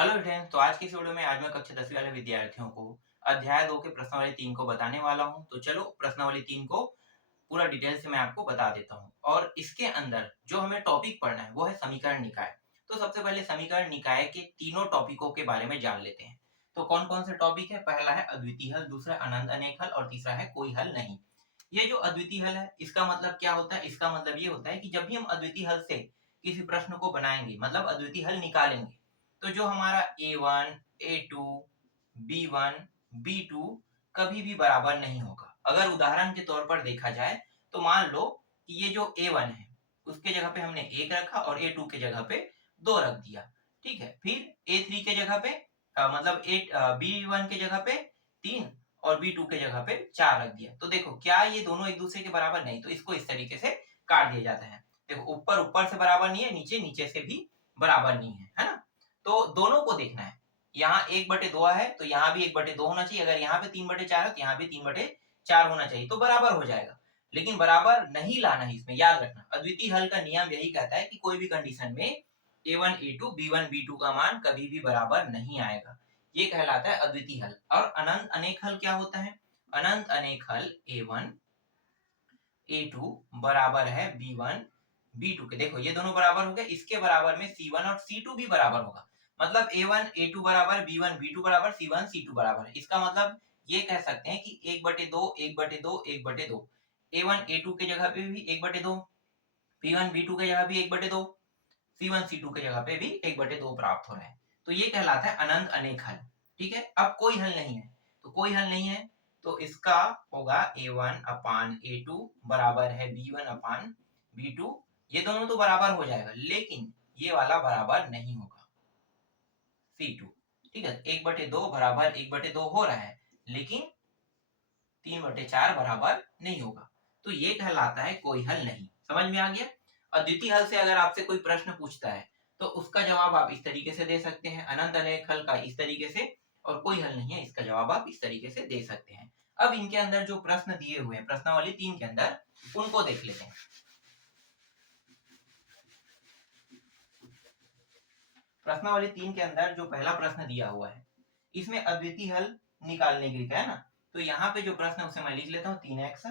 Hello friends, तो आज की इस वीडियो में आज मैं कक्षा 10वीं वाले विद्यार्थियों को अध्याय 2 के प्रश्नावली 3 को बताने वाला हूं। तो चलो प्रश्नावली 3 को पूरा डिटेल से मैं आपको बता देता हूं। और इसके अंदर जो हमें टॉपिक पढ़ना है वो है समीकरण निकाय। तो सबसे पहले समीकरण निकाय के तीनों टॉपिकों के बारे में जान लेते हैं। तो कौन कौन से टॉपिक है? पहला है अद्वितीय हल, दूसरा अनंत अनेक हल और तीसरा है कोई हल नहीं। ये जो अद्वितीय हल है इसका मतलब क्या होता है? इसका मतलब ये होता है कि जब भी हम अद्वितीय हल से किसी प्रश्न को बनाएंगे, मतलब अद्वितीय हल निकालेंगे, तो जो हमारा A1, A2, B1, B2 कभी भी बराबर नहीं होगा। अगर उदाहरण के तौर पर देखा जाए तो मान लो कि ये जो A1 है उसके जगह पे हमने 1 रखा और A2 के जगह पे 2 रख दिया। ठीक है, फिर A3 के जगह पे मतलब B1 के जगह पे 3 और B2 के जगह पे 4 रख दिया। तो देखो क्या ये दोनों एक दूसरे के बराबर? नहीं, तो इसको इस तरीके से काट दिया जाता है। देखो ऊपर ऊपर से बराबर नहीं है, नीचे नीचे से भी बराबर नहीं है ना? तो दोनों को देखना है। यहाँ 1/2 है तो यहाँ भी 1/2 होना चाहिए। अगर यहाँ पे 3/4 है तो यहाँ भी 3/4 होना चाहिए, तो बराबर हो जाएगा। लेकिन बराबर नहीं लाना है, इसमें याद रखना। अद्वितीय हल का नियम यही कहता है कि कोई भी कंडीशन में A1, A2, B1, B2 का मान कभी भी बराबर नहीं आएगा। ये कहलाता है अद्वितीय हल। और अनंत अनेक हल क्या होता है? अनंत अनेक हल A1, A2 बराबर है B1, B2 के। देखो ये दोनों बराबर हो गए, इसके बराबर में C1 और C2 भी बराबर होगा। मतलब A1, A2 बराबर B1, B2 बराबर C1, C2 बराबर है। इसका मतलब ये कह सकते हैं कि 1/2, 1/2, 1/2। A1, A2 के जगह पे भी 1/2, B1, B2 के जगह भी 1/2, C1, C2 के जगह पे भी 1/2 प्राप्त हो रहा है। तो ये कहलाता है अनंत अनेक हल। ठीक है, अब कोई हल नहीं है, तो कोई हल नहीं है तो इसका होगा A1 अपान A2 बराबर है B1 अपान B2। ये दोनों तो बराबर हो जाएगा, लेकिन ये वाला बराबर नहीं होगा, C2। ठीक है, 1/2 बराबर 1/2 हो रहा है, लेकिन 3/4 बराबर नहीं होगा। तो ये कहलाता है कोई हल नहीं। समझ में आ गया? अद्वितीय हल से अगर आपसे कोई प्रश्न पूछता है तो उसका जवाब आप इस तरीके से दे सकते हैं, अनंत अनेक हल का इस तरीके से, और कोई हल नहीं है इसका जवाब आप इस तरीके से दे सकते हैं। अब इनके अंदर जो प्रश्न दिए हुए हैं प्रश्नावली 3 के अंदर, उनको देख लेते हैं। प्रश्नावली 3 के अंदर जो पहला प्रश्न दिया हुआ है इसमें अद्वितीय हल निकालने के लिए है ना। तो यहाँ पे जो प्रश्न है उसे मैं लिख लेता हूँ। 3x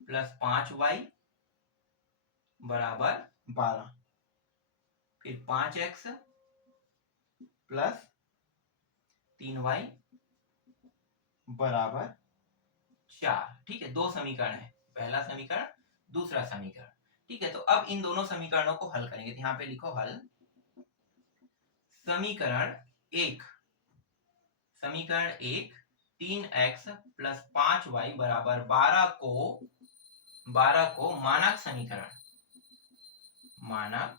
प्लस 5y बराबर 12, फिर 5x प्लस 3y बराबर 4। ठीक है, दो समीकरण है, पहला समीकरण, दूसरा समीकरण। ठीक है, तो अब इन दोनों समीकरणों को हल करेंगे। तो यहाँ पे लिखो हल। समीकरण एक, समीकरण एक, 3x प्लस 5y बराबर 12 को मानक समीकरण, मानक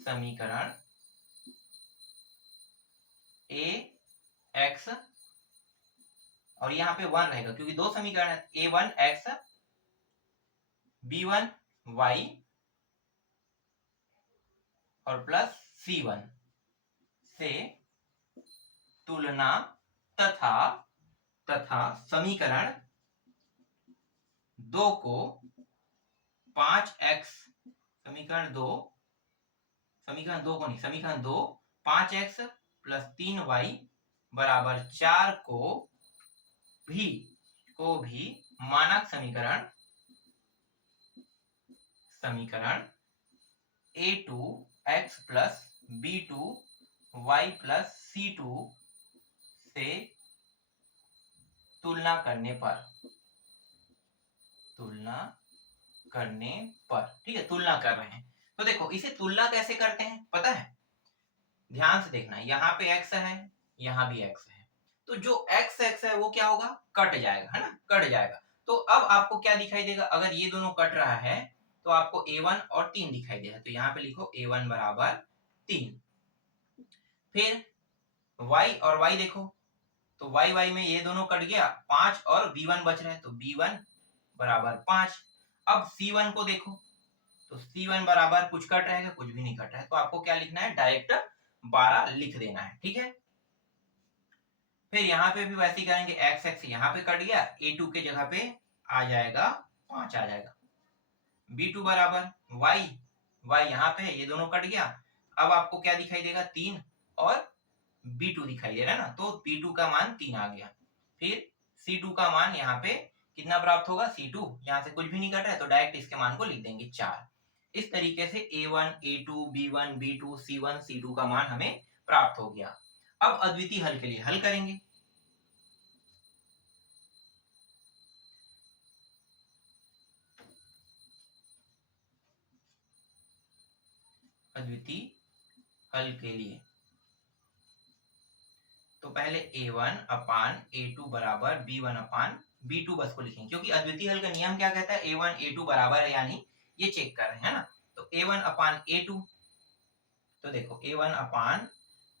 समीकरण ए एक्स, और यहाँ पे 1 रहेगा क्योंकि दो समीकरण है, A1x B1y और प्लस C1 से तुलना तथा तथा समीकरण 2 को 5x, समीकरण 2 को नहीं, समीकरण 2 5x प्लस 3y बराबर 4 को भी मानक समीकरण, समीकरण A2x plus B2y plus C2 से तुलना करने पर, तुलना करने पर। ठीक है, तुलना कर रहे हैं तो देखो इसे तुलना कैसे करते हैं पता है? ध्यान से देखना, यहाँ पे x है, यहाँ भी x है, तो जो x है वो क्या होगा? कट जाएगा, है ना, कट जाएगा। तो अब आपको क्या दिखाई देगा? अगर ये दोनों कट रहा है तो आपको A1 और 3 दिखाई देगा। तो यहाँ पे लिखो A1 बराबर 3। फिर y और y देखो, तो y में ये दोनों कट गया, 5 और B1 बच रहा है, तो B1 बराबर 5। अब C1 को देखो, तो C1 बराबर कुछ कट रहेगा, कुछ भी नहीं कट रहा है, तो आपको क्या लिखना है? डायरेक्ट 12 लिख देना है। ठीक है, फिर यहाँ पे भी वैसे ही करेंगे, x यहाँ पे कट गया, A2 के जगह पे आ जाएगा 5 आ जाएगा। B2 बराबर y यहाँ पे है, ये दोनों कट गया, अब आपको क्या दिखाई देगा? 3, और B2 दिखाई दे रहा है ना, तो B2 का मान 3 आ गया। फिर C2 का मान यहाँ पे कितना प्राप्त होगा, C2, यहाँ से कुछ भी नहीं कट रहा है तो डायरेक्ट इसके मान को लिख देंगे 4। इस तरीके से A1, A2, B1, B2, C1, C2 का मान हमें प्राप्त हो गया। अब अद्वितीय हल के लिए हल करेंगे। अद्वितीय हल के लिए तो पहले A1 अपान A2 बराबर B1 अपान B2 बस को लिखेंगे, क्योंकि अद्वितीय हल का नियम क्या कहता है, A1 A2 बराबर है, यानी ये चेक कर रहे हैं ना। तो A1 अपान A2, तो देखो A1 अपान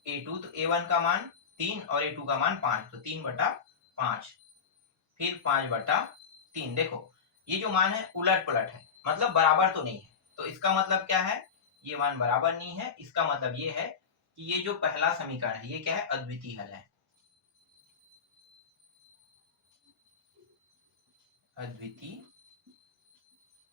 A2, तो A1 का मान 3 और A2 का मान 5, तो 3/5, फिर 5/3। देखो ये जो मान है उलट पुलट है, मतलब बराबर तो नहीं है, तो इसका मतलब क्या है, ये मान बराबर नहीं है। इसका मतलब ये है कि ये जो पहला समीकरण है ये क्या है, अद्वितीय हल है, अद्वितीय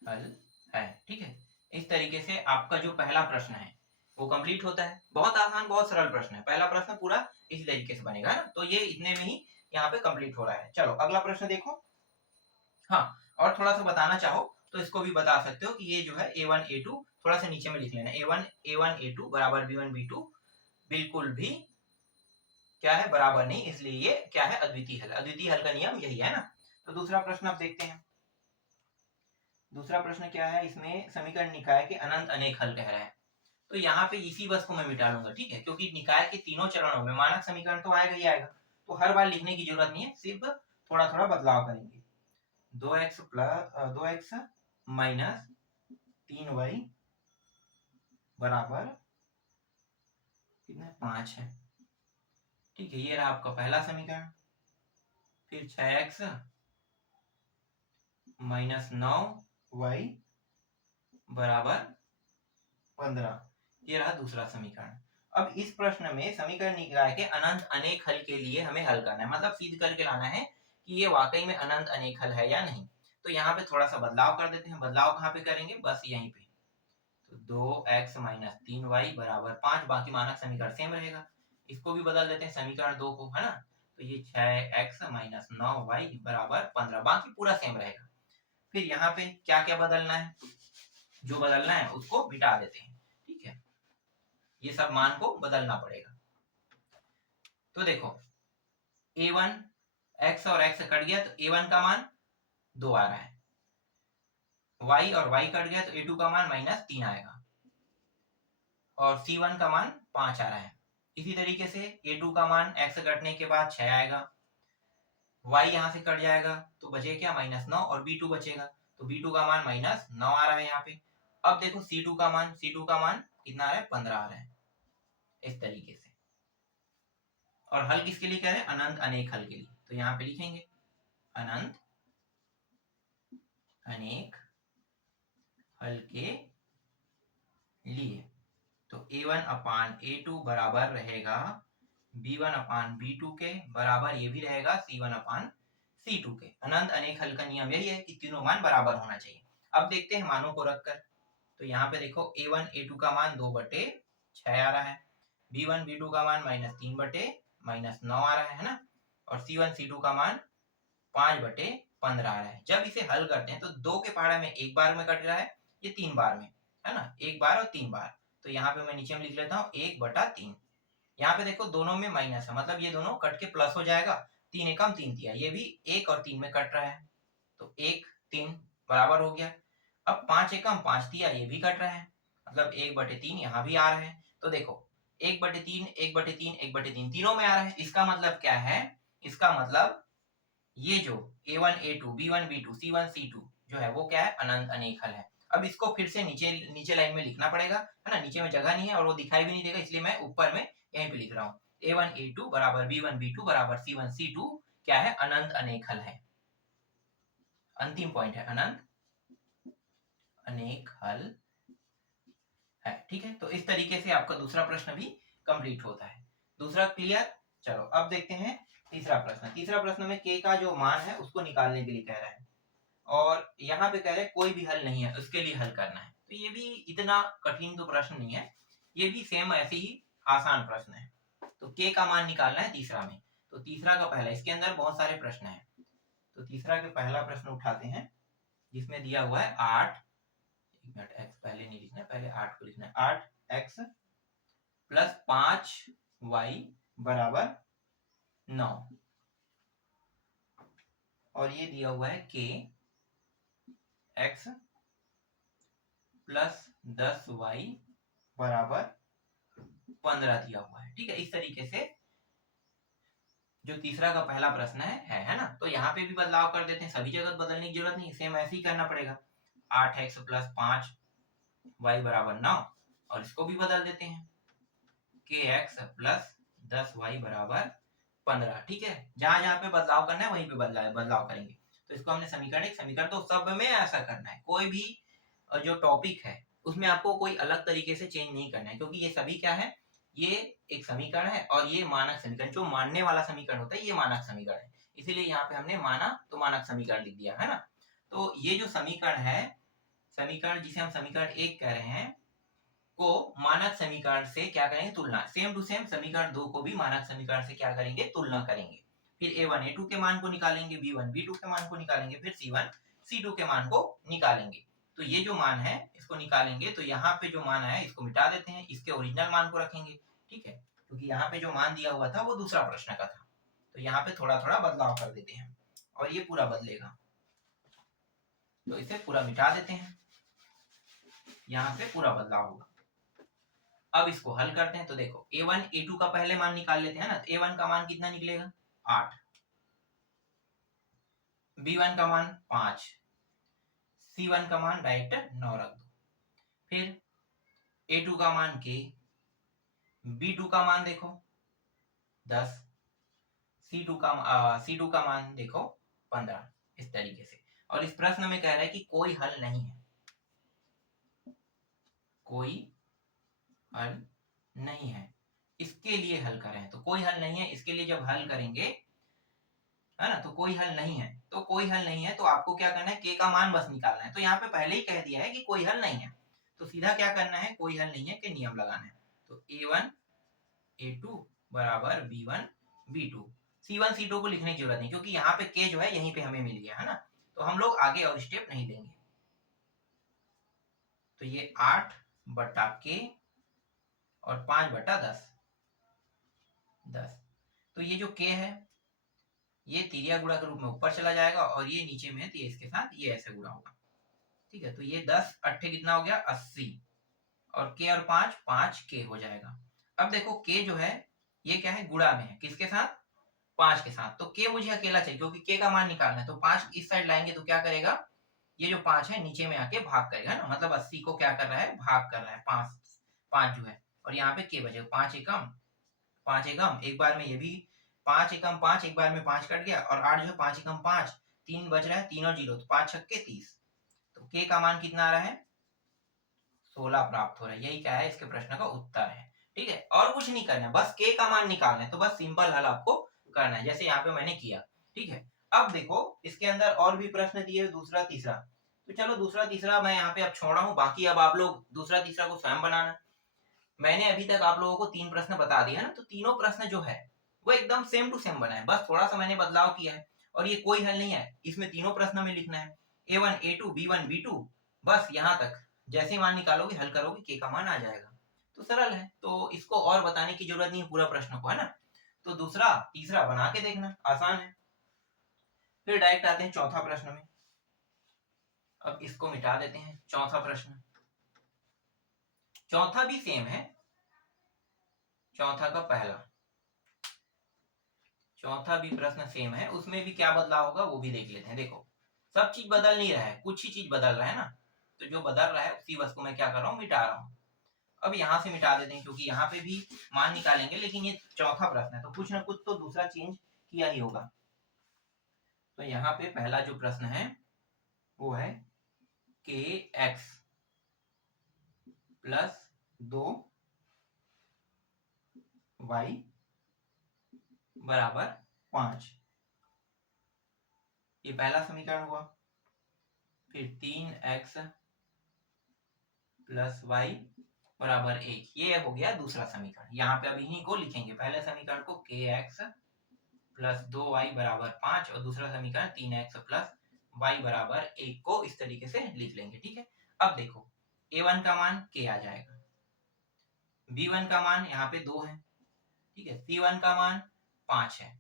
हल है। ठीक है, इस तरीके से आपका जो पहला प्रश्न है वो कंप्लीट होता है। बहुत आसान, बहुत सरल प्रश्न है, पहला प्रश्न पूरा इसी तरीके से बनेगा ना, तो ये इतने में ही यहाँ पे कंप्लीट हो रहा है। चलो अगला प्रश्न देखो। हाँ, और थोड़ा सा बताना चाहो तो इसको भी बता सकते हो कि ये जो है A1 A2 थोड़ा सा नीचे में लिख लेना, A1 A2 बराबर B1 B2 बिल्कुल भी क्या है, बराबर नहीं, इसलिए ये क्या है, अद्वितीय हल। अद्वितीय हल का नियम यही है ना। तो दूसरा प्रश्न आप देखते हैं। दूसरा प्रश्न क्या है, इसमें समीकरण निकाय के अनंत अनेक हल कह रहा है। तो यहाँ पे इसी बस को मैं मिटा लूंगा, ठीक है, क्योंकि निकाय के तीनों चरणों में मानक समीकरण तो आएगा ही आएगा, तो हर बार लिखने की जरूरत नहीं है, सिर्फ थोड़ा थोड़ा बदलाव करेंगे। 2x माइनस 3y बराबर कितना, 5 है। ठीक है, ये रहा आपका पहला समीकरण। फिर 6x माइनस 9y बराबर 15, ये रहा दूसरा समीकरण। अब इस प्रश्न में समीकरण निकाय के अनंत अनेक हल के लिए हमें हल करना है, मतलब सिद्ध करके लाना है कि ये वाकई में अनंत अनेक हल है या नहीं। तो यहाँ पे थोड़ा सा बदलाव कर देते हैं। बदलाव कहाँ पे करेंगे, बस यहीं पे। तो 2x माइनस 3y बराबर 5, बाकी मानक समीकरण सेम रहेगा। इसको भी बदल देते हैं समीकरण 2 को, है ना। तो ये 6x माइनस 9y बराबर 15, बाकी पूरा सेम रहेगा। फिर यहाँ पे क्या क्या बदलना है, जो बदलना है उसको मिटा देते हैं। ठीक है, ये सब मान को बदलना पड़ेगा। तो देखो A1 x और x कट गया तो A1 का मान 2 आ रहा है, y और y कट गया तो A2 का मान -3 आएगा, और C1 का मान 5 आ रहा है। इसी तरीके से A2 का मान x कटने के बाद 6 आएगा, y यहाँ से कट जाएगा तो बचे क्या, -9, और B2 बचेगा, तो B2 का मान -9 आ रहा है यहाँ पे। अब देखो C2 का मान कितना आ रहा है, 15 आ रहा है, इस तरीके से। और हल किसके लिए कह रहे हैं, अनंत अनेक हल के लिए। तो यहाँ पे लिखेंगे अनंत अनेक हल के लिए। तो A1 अपान A2 बराबर रहेगा B1 अपान B2 के, बराबर ये भी रहेगा C1 अपान C2 के। अनंत अनेक हल का नियम यही है कि तीनों मान बराबर होना चाहिए। अब देखते हैं मानों को रखकर। तो यहाँ पे देखो A1 A2 का मान 2/6 आ रहा है, B1 B2 का मान -3/-9 आ रहा है ना, और C1 C2 का मान 5/15 आ रहा है। जब इसे हल करते हैं तो 2 के पहाड़े में एक बार में कट रहा है, ये 3 बार में, है ना, एक बार और 3 बार। तो यहाँ पे मैं नीचे में लिख लेता हूँ 1/3। यहाँ पे देखो दोनों में माइनस है, मतलब ये दोनों कट के प्लस हो जाएगा। 3 एकम 3 तिया, ये भी 1 और 3 में कट रहा है, तो 1 3 बराबर हो गया। अब 5 एकम 5 तिया, ये भी कट रहा है, मतलब 1/3 यहाँ भी आ रहा है। तो देखो 1/3 1/3 1/3 तीनों में आ रहा है। इसका मतलब क्या है, इसका मतलब ये जो A1 A2 B1 B2 C1 C2 जो है वो क्या है, अनंत अनेक हल है। अब इसको फिर से नीचे नीचे लाइन में लिखना पड़ेगा, है ना, नीचे में जगह नहीं है और वो दिखाई भी नहीं देगा, इसलिए मैं ऊपर में यहीं पे लिख रहा हूँ। A1 A2 बराबर B1 B2 बराबर C1 C2 क्या है, अनंत अनेक हल है। अंतिम पॉइंट है, अनंत अनेक हल है। ठीक है, तो इस तरीके से आपका दूसरा प्रश्न भी कंप्लीट होता है। दूसरा क्लियर। चलो अब देखते हैं तीसरा प्रश्न। तीसरा प्रश्न में k का जो मान है उसको निकालने के लिए कह रहा है, और यहाँ पे कह रहे हैं कोई भी हल नहीं है, उसके लिए हल करना है। तो ये भी इतना कठिन तो प्रश्न नहीं है, ये भी सेम ऐसे ही आसान प्रश्न है। तो k का मान निकालना है तीसरा में। तो तीसरा का पहला, इसके अंदर बहुत सारे प्रश्न हैं, तो तीसरा के पहला प्रश्न उठाते हैं जिसमें दिया हुआ है 8, एक मिनट, x पहले नहीं लिखना है, पहले 8 को लिखना है। 8x प्लस 5y बराबर 9, और ये दिया हुआ है k x प्लस 10y बराबर 15 दिया हुआ है। ठीक है, इस तरीके से जो तीसरा का पहला प्रश्न है ना। तो यहाँ पे भी बदलाव कर देते हैं, सभी जगह बदलने की जरूरत नहीं, सेम ऐसे ही करना पड़ेगा। 8x प्लस 5y बराबर 9, और इसको भी बदल देते हैं, kx प्लस 10y बराबर 15। ठीक है, जहां जहां पे बदलाव करना है वहीं पे बदलाव करेंगे। तो इसको हमने समीकरण एक समीकरण, तो सब में ऐसा करना है, कोई भी जो टॉपिक है उसमें आपको कोई अलग तरीके से चेंज नहीं करना है, क्योंकि ये सभी क्या है, ये एक समीकरण है और ये मानक समीकरण, जो मानने वाला समीकरण होता है ये मानक समीकरण है, इसीलिए यहाँ पे हमने माना तो मानक समीकरण लिख दिया है ना। तो ये जो समीकरण है, समीकरण जिसे हम समीकरण एक कह रहे हैं, को मानक समीकरण से क्या करेंगे, तुलना, सेम टू सेम समीकरण 2 को भी मानक समीकरण से क्या करेंगे, तुलना करेंगे। फिर a1 a2 के मान को निकालेंगे, b1 b2 के मान को निकालेंगे, फिर c1 c2 के मान को निकालेंगे। तो ये जो मान है इसको निकालेंगे, तो यहाँ पे जो मान है इसको मिटा देते हैं, इसके ओरिजिनल मान को रखेंगे। ठीक है, क्योंकि यहाँ पे जो मान दिया हुआ था वो दूसरा प्रश्न का था, तो यहाँ पे थोड़ा थोड़ा बदलाव कर देते हैं और ये पूरा बदलेगा, तो इसे पूरा मिटा देते हैं, यहाँ से पूरा बदलाव होगा। अब इसको हल करते हैं, तो देखो a1 a2 का पहले मान निकाल लेते हैं ना। तो a1 का मान कितना निकलेगा, 8, b1 का मान 5, c1 का मान डायरेक्ट 9 रख दो, फिर a2 का मान k, b2 का मान देखो 10, c2 का मान देखो 15, इस तरीके से। और इस प्रश्न में कह रहा है कि कोई हल नहीं है, कोई हल नहीं है, इसके लिए हल करें, तो कोई हल नहीं है, इसके लिए जब हल करेंगे है ना, तो कोई हल नहीं है, तो कोई हल नहीं है, तो आपको क्या करना है, k का मान बस निकालना है। तो यहाँ पे पहले ही कह दिया है कि कोई हल नहीं है, तो सीधा क्या करना है, कोई हल नहीं है के नियम लगाना है। तो a1 a2 बराबर b1 b2, c1 c2 को लिखने की जरूरत नहीं, क्योंकि यहाँ पे k जो है यहीं पे हमें मिल गया है ना, तो हम लोग आगे और स्टेप नहीं लेंगे। तो ये 8 बटा k और 5 बटा 10, तो ये जो k है ये तिरिया गुणा के रूप में ऊपर चला जाएगा, और ये नीचे में है तो ये इसके साथ ये ऐसे गुणा होगा। ठीक है, तो ये 10 अट्ठे कितना हो गया, 80, और k और 5 k हो जाएगा। अब देखो k जो है ये क्या है, गुणा में है, किसके साथ, 5 के साथ, तो k मुझे अकेला चाहिए क्योंकि k का मान निकालना है। तो 5 इस साइड लाएंगे तो क्या करेगा, ये जो 5 है नीचे में आके भाग करेगा ना, मतलब 80 को क्या कर रहा है, भाग कर रहा है, 5 जो है, और यहाँ पे k बचेगा, 5 एकम एक बार में, ये भी 5 एकम 5 एक बार में 5 कट गया, और 8 जो है 5 एकम 5, 3 बच रहा है, 3 और 0, तो 5 छक्के 30, तो k का मान कितना आ रहा है, 16 प्राप्त हो रहा है। यही क्या है, इसके प्रश्न का उत्तर है। ठीक है, और कुछ नहीं करना है, बस k का मान निकालना है, तो बस सिंपल हल आपको करना है, जैसे यहाँ पे मैंने किया। ठीक है, अब देखो इसके अंदर और भी प्रश्न दिए, दूसरा तीसरा, तो चलो दूसरा तीसरा मैं यहाँ पे अब छोड़ा हूँ, बाकी अब आप लोग दूसरा तीसरा को स्वयं बनाना। मैंने अभी तक आप लोगों को 3 प्रश्न बता दिया ना, तो तीनों प्रश्न जो है वो एकदम सेम टू सेम बना है, बस थोड़ा सा मैंने बदलाव किया है, और ये कोई हल नहीं है, इसमें तीनों प्रश्न में लिखना है a1 a2 b1 b2, बस यहाँ तक जैसे मान निकालोगे, हल करोगे, k का मान आ जाएगा। तो सरल है, तो इसको और बताने की जरूरत नहीं है पूरा प्रश्न को, है ना। तो दूसरा तीसरा बना के देखना, आसान है। फिर डायरेक्ट आते हैं चौथा प्रश्न में। अब इसको मिटा देते हैं, चौथा प्रश्न, चौथा भी सेम है, चौथा का पहला, चौथा भी प्रश्न सेम है, उसमें भी क्या बदलाव होगा वो भी देख लेते हैं। देखो सब चीज बदल नहीं रहा है, कुछ ही चीज बदल रहा है ना, तो जो बदल रहा है उसी वस्तु में क्या कर रहा हूँ, मिटा रहा हूँ। अब यहाँ से मिटा देते हैं, क्योंकि यहाँ पे भी मान निकालेंगे, लेकिन ये चौथा प्रश्न है तो कुछ ना कुछ तो दूसरा चेंज किया ही होगा। तो यहाँ पे पहला जो प्रश्न है वो है kx प्लस 2y बराबर 5, ये पहला समीकरण हुआ। फिर 3x प्लस y बराबर 1। ये हो गया दूसरा समीकरण। यहाँ पे अब इन्हीं को लिखेंगे, पहले समीकरण को kx प्लस 2y बराबर 5 और दूसरा समीकरण 3x प्लस y बराबर 1 को इस तरीके से लिख लेंगे। ठीक है, अब देखो a1 का मान k आ जाएगा, b1 का मान यहाँ पे 2 है, ठीक है, c1 का मान 5 है,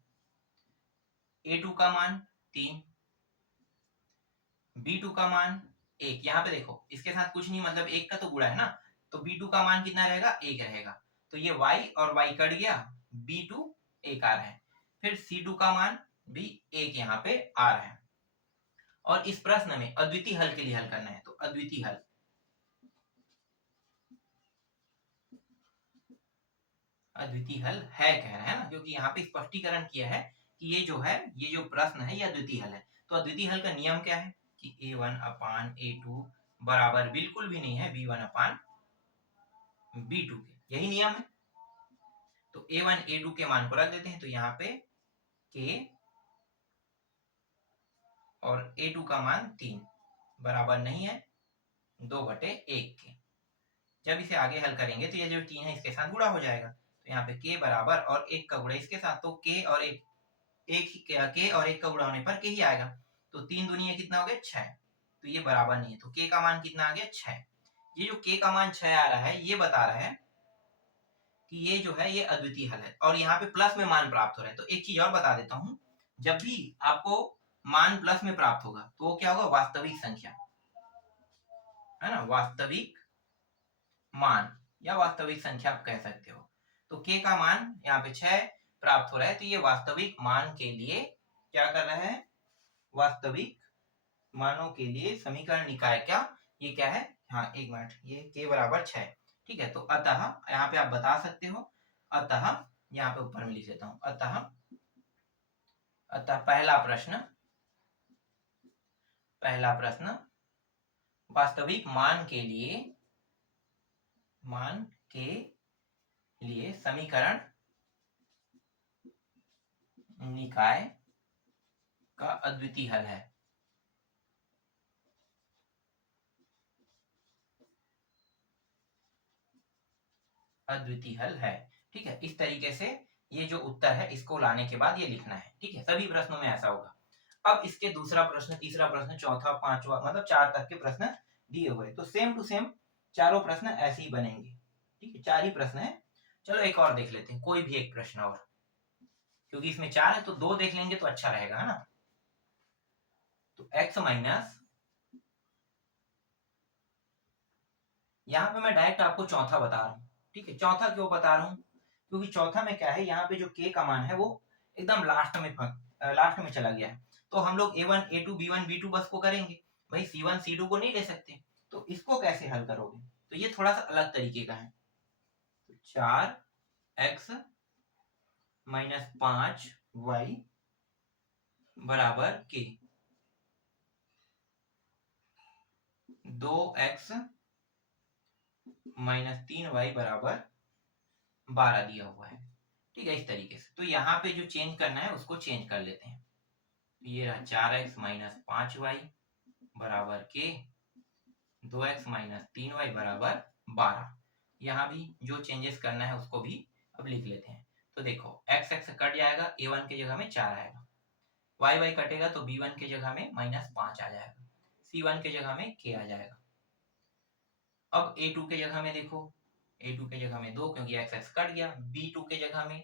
a2 का मान 3, b2 का मान 1। यहाँ पे देखो इसके साथ कुछ नहीं, मतलब 1 का तो गुणा है ना, तो b2 का मान कितना रहेगा, 1 रहेगा। तो ये y और y कट गया, b2 1 आ रहा है। फिर c2 का मान भी 1 यहाँ पे आ रहा है। और इस प्रश्न में अद्वितीय हल के लिए हल करना है, तो अद्वितीय हल, अद्वितीय हल है कह रहे हैं ना, क्योंकि यहाँ पे स्पष्टीकरण किया है कि ये जो है, ये जो प्रश्न है ये अद्वितीय हल है। तो अद्वितीय हल का नियम क्या है कि a1 अपान a2 बराबर बिल्कुल भी नहीं है b1 अपान b2 के, यही नियम है। तो a1 a2 के मान को रख देते हैं, तो यहाँ पे k और a2 का मान 3 बराबर नहीं है 2/1 के। जब इसे आगे हल करेंगे तो ये जो 3 है इसके साथ गुणा हो जाएगा, तो यहाँ पे k बराबर और 1 का गुणा इसके साथ, तो k और 1 k और 1 का गुणा होने पर k ही आएगा। तो 3 दूनी कितना हो गया 6, तो ये बराबर नहीं है, तो k का मान कितना आ गया 6। ये जो k का मान 6 आ रहा है ये बता रहा है कि ये जो है ये अद्वितीय हल है, और यहाँ पे प्लस में मान प्राप्त हो रहा है। तो एक चीज और बता देता हूँ, जब भी आपको मान प्लस में प्राप्त होगा तो वो क्या होगा, वास्तविक संख्या, है ना, वास्तविक मान या वास्तविक संख्या आप कह सकते हो। तो k का मान यहाँ पे 6 प्राप्त हो रहा है, तो ये वास्तविक मान के लिए क्या कर रहा है, वास्तविक मानों के लिए समीकरण निकाय क्या, ये क्या है, हाँ एक मिनट, ये k बराबर 6। ठीक है, तो अतः यहाँ पे आप बता सकते हो, अतः यहाँ पे ऊपर में लिख देता हूँ, अतः पहला प्रश्न वास्तविक मान के लिए समीकरण निकाय का अद्वितीय हल है। अद्वितीय हल है, ठीक है। इस तरीके से ये जो उत्तर है इसको लाने के बाद ये लिखना है, ठीक है, सभी प्रश्नों में ऐसा होगा। अब इसके दूसरा प्रश्न, तीसरा प्रश्न, चौथा, पांचवा, मतलब 4 तक के प्रश्न दिए हुए, तो सेम टू सेम चारों प्रश्न ऐसे ही बनेंगे, ठीक है, 4 ही प्रश्न है। चलो एक और देख लेते हैं, कोई भी एक प्रश्न और, क्योंकि इसमें 4 है तो 2 देख लेंगे तो अच्छा रहेगा, है ना। तो x माइनस, यहाँ पे मैं डायरेक्ट आपको चौथा बता रहा हूँ, ठीक है। चौथा क्यों बता रहा हूँ, क्योंकि चौथा में क्या है, यहाँ पे जो k का मान है वो एकदम लास्ट में चला गया है। तो हम लोग a1 a2 b1 b2 बस को करेंगे, भाई c1 c2 को नहीं ले सकते। तो इसको कैसे हल करोगे, तो ये थोड़ा सा अलग तरीके का है। तो 4x माइनस 5y बराबर k, 2x माइनस 3y बराबर 12 दिया हुआ है, ठीक है, इस तरीके से। तो यहाँ पे जो चेंज करना है उसको चेंज कर लेते हैं। तो ये रहा 4x माइनस 5y बराबर k, 2x माइनस 3y बराबर 12। यहाँ भी जो चेंजेस करना है उसको भी अब लिख लेते हैं। तो देखो x x कट जाएगा, a1 के जगह में 4 आएगा, y y कटेगा तो b1 के जगह में माइनस 5 आ जाएगा, c1 के जगह में k आ जाएगा। अब a2 के जगह में देखो, a2 के जगह में 2 क्योंकि x x कट गया, b2 के जगह में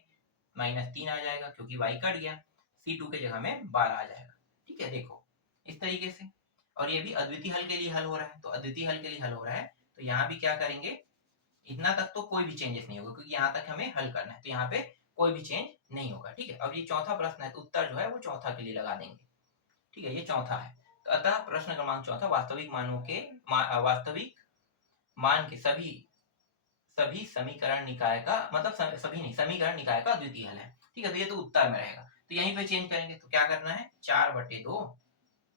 माइनस 3 आ जाएगा क्योंकि y कट गया, c2 के जगह में 12 आ जाएगा, ठीक है। देखो इस तरीके से, और ये भी अद्वितीय हल के लिए हल हो रहा है, तो अद्वितीय हल के लिए हल हो रहा है, तो यहाँ भी क्या करेंगे, इतना तक तो कोई भी चेंजेस नहीं होगा क्योंकि यहाँ तक हमें हल करना है, तो यहाँ पे कोई भी चेंज नहीं होगा, ठीक है। अब ये चौथा प्रश्न है तो उत्तर जो है वो चौथा के लिए लगा देंगे, ठीक है, ये चौथा है। तो अतः प्रश्न क्रमांक चौथा वास्तविक मानों के वास्तविक मान के सभी समीकरण निकाय का, मतलब सभी नहीं, समीकरण निकाय का अद्वितीय हल है, ठीक है। तो ये तो उत्तर में रहेगा, तो यहीं पे चेंज करेंगे, तो क्या करना है, 4/2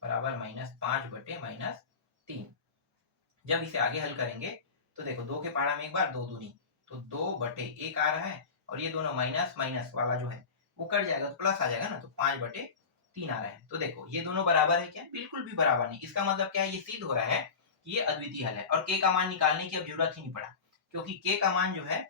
बराबर माइनस 5/-3। जब इसे आगे हल करेंगे तो देखो 2 के पारा में एक बार 2 दूनी, तो 2/1 आ रहा है, और ये दोनों माइनस माइनस वाला जो है वो कट जाएगा तो प्लस आ जाएगा ना, तो 5/3 आ रहा है। तो देखो ये दोनों बराबर है क्या, बिल्कुल भी बराबर नहीं। इसका मतलब क्या है, ये सिद्ध हो रहा है कि ये अद्वितीय हल है, और k का मान निकालने की अब जरूरत ही नहीं पड़ा, क्योंकि के का मान जो है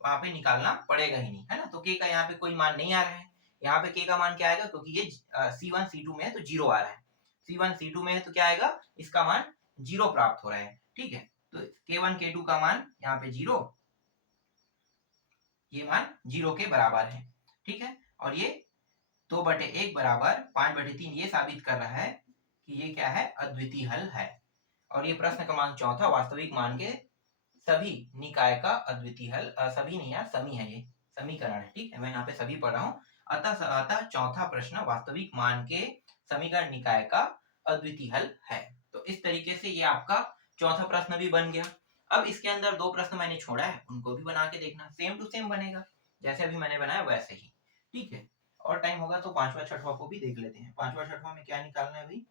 वहां पे निकालना पड़ेगा ही नहीं, है ना। तो के का यहाँ पे कोई मान नहीं आ रहा है। यहाँ पे के का मान क्या आएगा, क्योंकि ये C1 C2 में है तो 0 आ रहा है। C1 C2 में है तो क्या आएगा, इसका मान 0 प्राप्त हो रहा है, ठीक है। तो K1 K2 का मान यहाँ पे 0, ये मान 0 के बराबर है, ठीक है। और ये 2/1 बराबर 5/3 ये साबित कर रहा है कि ये क्या है, अद्वितीय हल है। और ये प्रश्न क्रमांक 4 वास्तविक मान के सभी निकाय का अद्वितीय हल, सभी नहीं यार, समी है, ये समीकरण है, ठीक है। मैं यहाँ पे सभी पढ़ रहा हूँ। अतः चौथा प्रश्न वास्तविक मान के समीकरण निकाय का अद्वितीय हल है। तो इस तरीके से ये आपका चौथा प्रश्न भी बन गया। अब इसके अंदर 2 प्रश्न मैंने छोड़ा है, उनको भी बना के देखना, सेम टू सेम बनेगा, जैसे अभी मैंने बनाया वैसे ही, ठीक है। और टाइम होगा तो 5वां 6वां को भी देख लेते हैं। 5वां 6वां में क्या निकालना है अभी,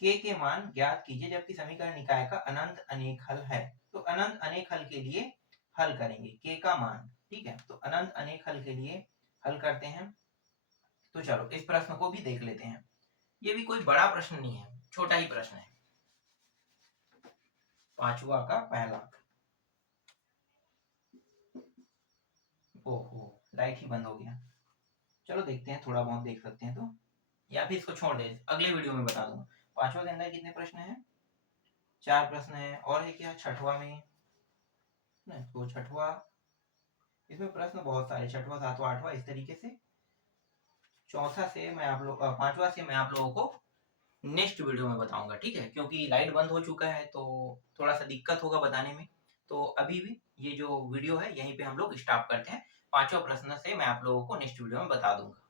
के मान ज्ञात कीजिए जबकि समीकरण निकाय का अनंत अनेक हल है। तो अनंत अनेक हल के लिए हल करेंगे के का मान, ठीक है। तो अनंत अनेक हल के लिए हल करते हैं। तो चलो इस प्रश्न को भी देख लेते हैं। ये भी कोई बड़ा प्रश्न नहीं है, छोटा ही प्रश्न है। 5वां का पहला, ओहो लाइट ही बंद हो गया। चलो देखते हैं, थोड़ा बहुत देख सकते हैं तो, या फिर इसको छोड़ दे, अगले वीडियो में बता दूंगा। 5वां के अंदर कितने प्रश्न हैं, 4 प्रश्न है। और है क्या 6वां में, नहीं तो 6वां, इसमें प्रश्न बहुत सारे, 6वां 7वां 8वां इस तरीके से। चौथा से मैं आप लोग 5वां से मैं आप लोगों को नेक्स्ट वीडियो में बताऊंगा, ठीक है। क्योंकि लाइट बंद हो चुका है तो थोड़ा सा दिक्कत होगा बताने में। तो अभी भी ये जो वीडियो है यहीं पे हम लोग स्टॉप करते हैं। 5वां प्रश्न से मैं आप लोगों को नेक्स्ट वीडियो में बता दूंगा।